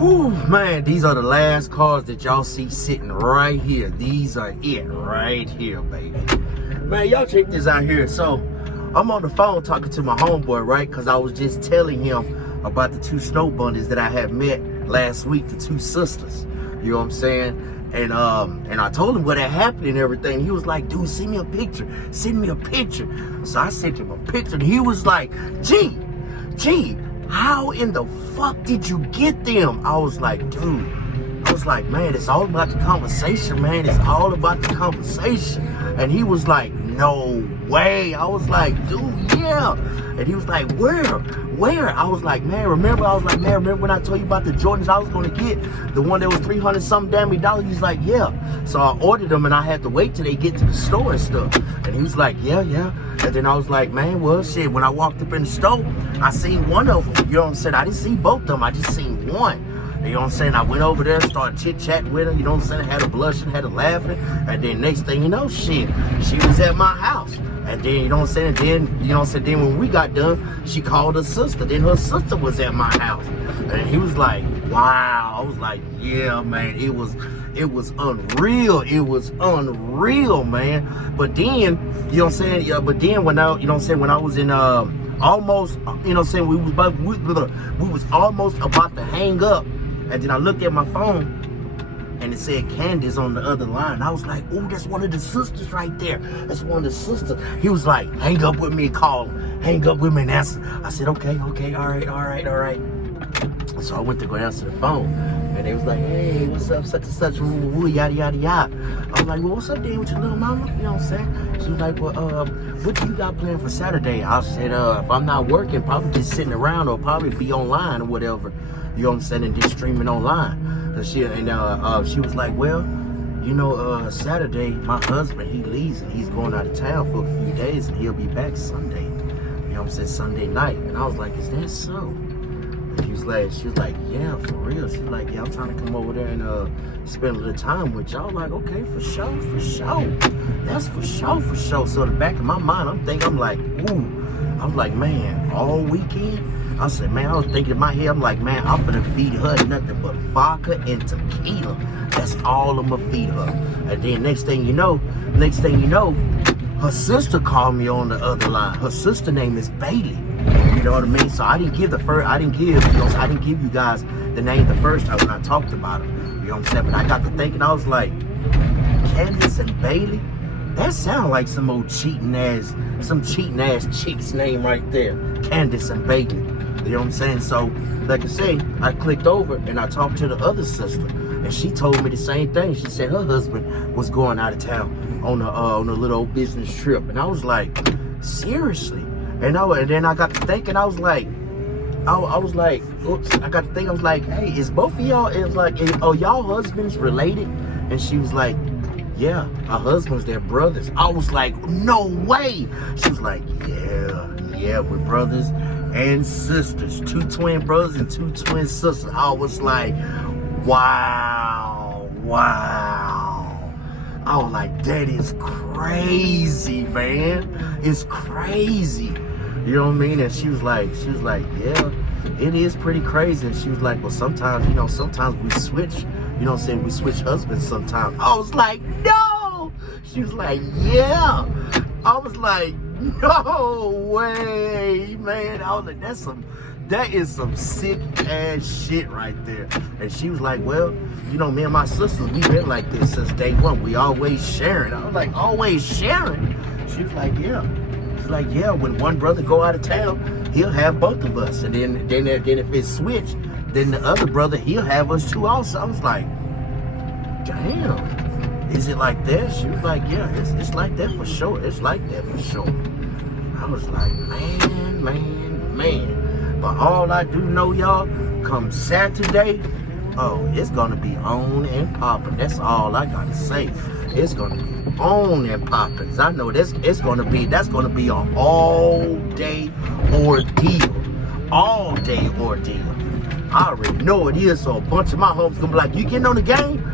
Whew, man, these are the last cars that y'all see sitting right here. These are it right here, baby. Man, y'all check this out here. So, I'm on the phone talking to my homeboy, right? Because I was just telling him about the 2 snow bunnies that I had met last week, the 2 sisters. You know what I'm saying? And I told him what had happened and everything. He was like, dude, send me a picture. Send me a picture. So I sent him a picture and he was like, G, how in the fuck did you get them? I was like, dude, man, it's all about the conversation, man. It's all about the conversation. And he was like, no way. I was like, dude, yeah. And he was like, where? I was like, man, remember when I told you about the Jordans I was going to get? The one that was 300 something damn dollars? He's like, yeah. So I ordered them and I had to wait till they get to the store and stuff. And he was like, yeah. And then I was like, man, well, shit, when I walked up in the store, I seen one of them. You know what I'm saying? I didn't see both of them. I just seen one. You know what I'm saying? I went over there, started chit-chatting with her. You know what I'm saying? Had her blushing, had her laughing. And then next thing you know, shit, she was at my house. And then, you know what I'm saying? Then when we got done, she called her sister. Then her sister was at my house. And he was like, wow. I was like, yeah, man, it was unreal. It was unreal, man. But then, you know what I'm saying? Yeah, but then when I, you know what I'm saying, when I was in almost, you know what I'm saying, we was almost about to hang up. And then I looked at my phone and it said Candace on the other line. I was like, oh, that's one of the sisters right there. That's one of the sisters. He was like, hang up with me and call her. Hang up with me and answer. I said, okay, all right. So I went to go answer the phone. And they was like, hey, what's up, such and such, woo, yada, yada, yada. I was like, well, what's up, Dan, with your little mama? You know what I'm saying? She was like, well, what do you got planned for Saturday? I said, if I'm not working, probably just sitting around or probably be online or whatever. You know what I'm saying? And just streaming online. And she was like, well, you know, Saturday, my husband, he leaves and he's going out of town for a few days and he'll be back Sunday. You know what I'm saying? Sunday night. And I was like, is that so? And she was like, yeah, for real. She was like, yeah, I'm trying to come over there and spend a little time with y'all. Like, okay, for sure. That's for sure. So in the back of my mind, I'm like, ooh. I was like, man, all weekend? I said, man, I was thinking in my head, I'm like, man, I'm gonna feed her nothing but vodka and tequila. That's all I'm gonna feed her. And then next thing you know, her sister called me on the other line. Her sister name is Bailey. You know what I mean? So I didn't give you guys the name the first time when I talked about her. You know what I'm saying? But I got to thinking, I was like, Candace and Bailey? That sounds like some cheating ass chick's name right there. Candace and Bailey. You know what I'm saying? So, like I say, I clicked over and I talked to the other sister, and she told me the same thing. She said her husband was going out of town on a little old business trip, and I was like, seriously? And then I got to thinking, I was like, oops! I got to think, I was like, hey, is both of y'all? It was like, are y'all husbands related? And she was like, yeah, our husbands, they're brothers. I was like, no way. She was like, yeah, we're brothers and sisters. 2 twin brothers and 2 twin sisters. I was like, wow. I was like, that is crazy, man. It's crazy. You know what I mean? And she was like, yeah, it is pretty crazy. And she was like, well, sometimes we switch. You know what I'm saying? We switch husbands sometimes. I was like, no. She was like, yeah. I was like, no way, man. I was like, that is some sick ass shit right there. And she was like, well, you know, me and my sisters, we've been like this since day one. We always sharing. I was like, always sharing? She was like, yeah. She's like, yeah, when one brother go out of town, he'll have both of us. And then if it's switched, then the other brother, he'll have us too also. I was like, damn. Is it like that? She was like, yeah, it's like that for sure. It's like that for sure. I was like, man. But all I do know, y'all, come Saturday, oh, it's gonna be on and popping. That's all I gotta say. It's gonna be on and popping. I know that's gonna be an all-day ordeal. All-day ordeal. I already know it is. So a bunch of my homies gonna be like, you getting on the game?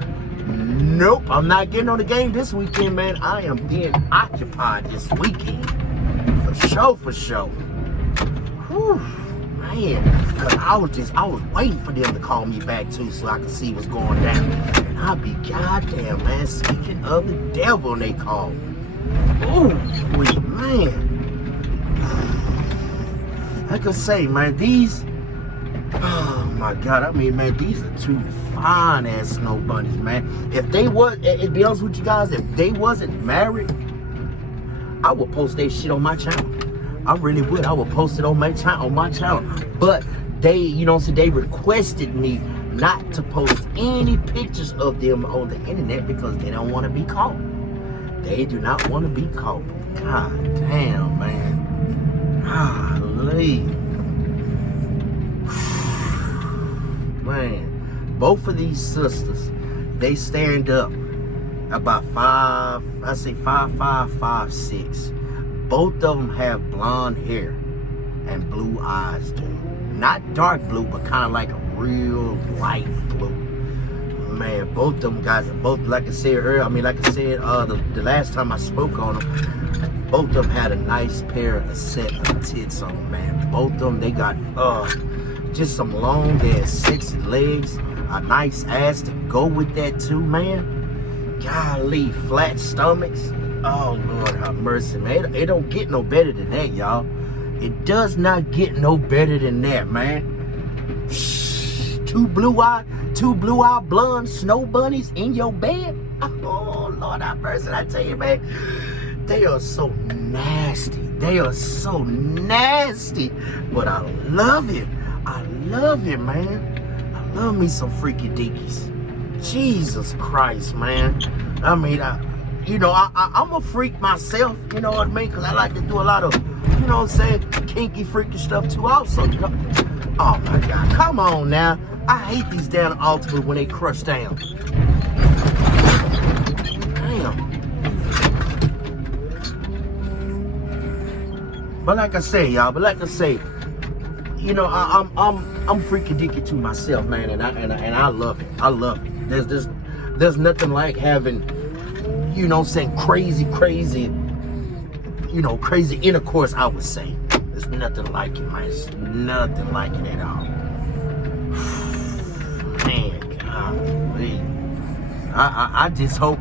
Nope, I'm not getting on the game this weekend, man. I am being occupied this weekend. For sure. Whew, man. man, cause I was waiting for them to call me back too, so I could see what's going down. And I'll be goddamn, man. Speaking of the devil, they call. Oh, man. Like I say, man, these. Oh my God, I mean, man, these are two fine ass snow bunnies, man. If they was, to be honest with you guys, if they wasn't married, I would post their shit on my channel. I really would. I would post it on my channel. But they, you know what I'm saying, they requested me not to post any pictures of them on the internet because they don't want to be caught. They do not want to be caught. God damn, man. Golly. Man, both of these sisters, they stand up about 5'6". Both of them have blonde hair and blue eyes, dude. Not dark blue, but kind of like a real light blue. Man, both of them guys, like I said earlier, the last time I spoke on them, both of them had a nice pair of set of tits on them, man. Both of them, they got just some long ass sexy legs, a nice ass to go with that too, man. Golly, flat stomachs. Oh Lord have mercy, man. It don't get no better than that, y'all. It does not get no better than that, man. Shh. Two blue-eyed blonde snow bunnies in your bed. Oh Lord have mercy, I tell you, man. They are so nasty. They are so nasty. But I love it. I love it, man. I love me some freaky deakies. Jesus Christ, man. I mean, I'm a freak myself, you know what I mean? Because I like to do a lot of, you know what I'm saying, kinky, freaky stuff too also, you know? Oh my God, come on now. I hate these damn ultimates when they crush down. Damn. But like I say, y'all, you know, I'm freaky deaky to myself, man, and I love it. I love it. There's nothing like having, you know, saying crazy, you know, crazy intercourse, I would say. There's nothing like it, man. It's nothing like it at all. Man, golly. I just hope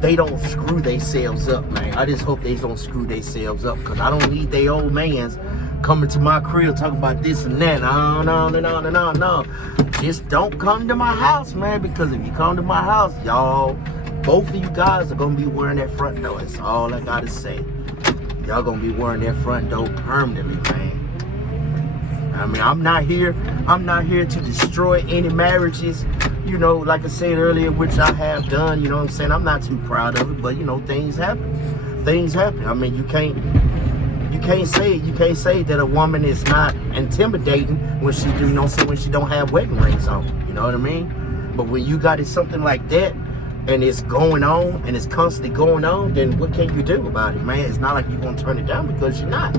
they don't screw themselves up, man. I just hope they don't screw themselves up, because I don't need they old mans coming to my crib talking about this and that. No. Just don't come to my house, man, because if you come to my house, y'all, both of you guys are gonna be wearing that front door. That's all I gotta say. Y'all gonna be wearing that front door permanently, man. I mean, I'm not here to destroy any marriages, you know, like I said earlier, which I have done, you know what I'm saying? I'm not too proud of it, but you know, things happen. Things happen. I mean, you can't say that a woman is not intimidating when she, you know, when she don't have wedding rings on. You know what I mean? But when you got it something like that, and it's going on, and it's constantly going on, then what can you do about it, man? It's not like you're gonna turn it down, because you're not.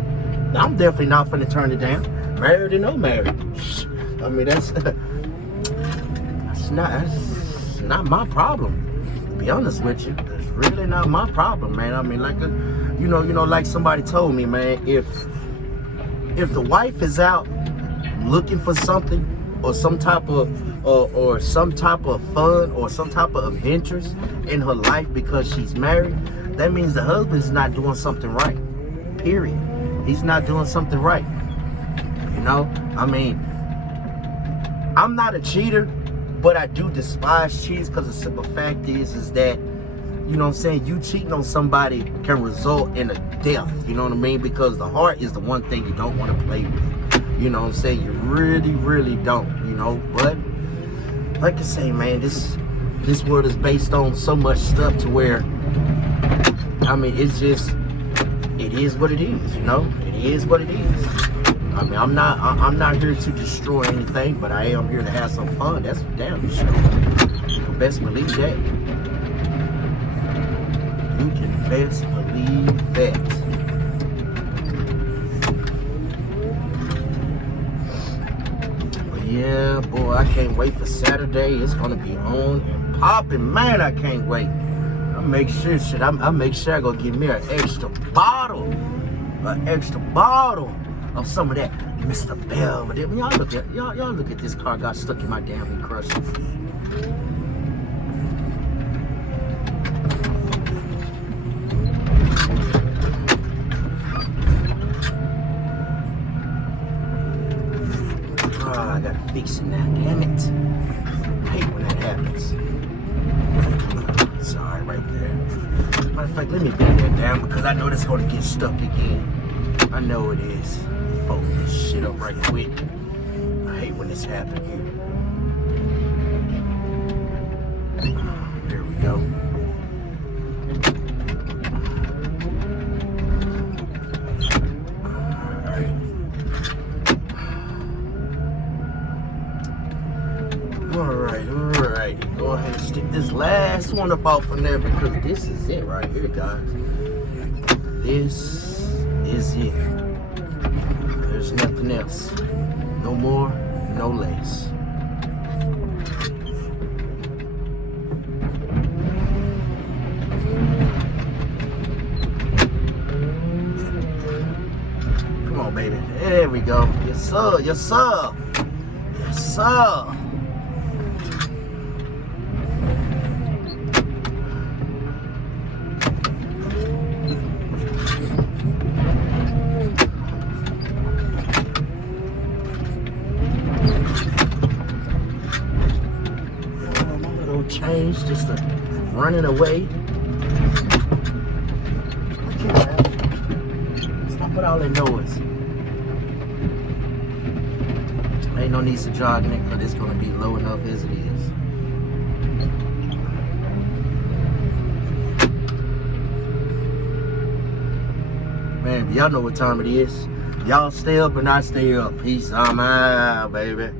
I'm definitely not gonna turn it down, married or no married. I mean, that's not my problem. To be honest with you, it's really not my problem, man. I mean, like you know, like somebody told me, man, if the wife is out looking for something, or some type of fun, or some type of adventures in her life because she's married, that means the husband's not doing something right. Period. He's not doing something right. You know? I mean, I'm not a cheater, but I do despise cheaters, because the simple fact is that, you know what I'm saying, you cheating on somebody can result in a death, you know what I mean? Because the heart is the one thing you don't want to play with. You know what I'm saying? You really don't, you know? But like I say, man, this world is based on so much stuff to where, I mean, it's just, it is what it is, you know? It is what it is. I mean, I'm not here to destroy anything, but I am here to have some fun. That's for damn sure. You can best believe that. You can best believe that. Yeah, boy, I can't wait for Saturday. It's gonna be on and popping, man. I can't wait. I make sure I go get me an extra bottle of some of that Mr. Belvedere. Y'all look at this car got stuck in my damn crusher. I gotta fix it now, damn it. I hate when that happens. Sorry, right there. Matter of fact, let me bend that down because I know that's gonna get stuck again. I know it is. Fold this shit up right quick. I hate when this happens here. There we go. Alright. Go ahead and stick this last one up off of there because this is it right here, guys. This is it. There's nothing else. No more, no less. Come on, baby. There we go. Yes, sir. Yes, sir. Yes, sir. Change just running away. Okay, man. Stop with all that noise. Ain't no need to jogging it because it's gonna be low enough as it is. Man, y'all know what time it is. Y'all stay up and I stay up. Peace. I'm out, baby.